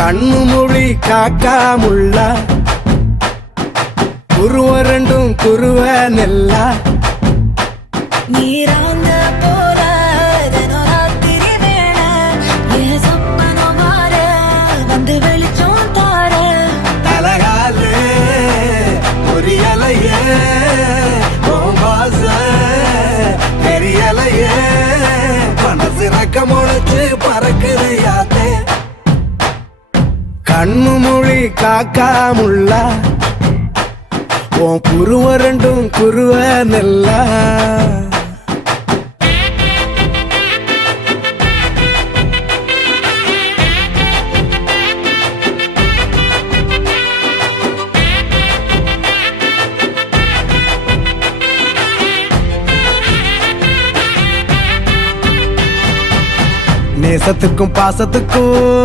கண்ணு மொழி காக்காமுள்ள குருவ ரெண்டும் குருவ நெல்லா நீராங்க போல ராத்திரி வேண என் சொப்பனம் மாற வந்து வெளிச்சம் தார தலகாலே பொரியலையே வாச பெரியலையே மனசு ரக்க முளைச்சு பறக்குது யாத்தே கண்ணு மொழி காக்காமுள்ள உன் குருவ ரெண்டும் குருவ நெல்லா நேசத்துக்கும் பாசத்துக்கும்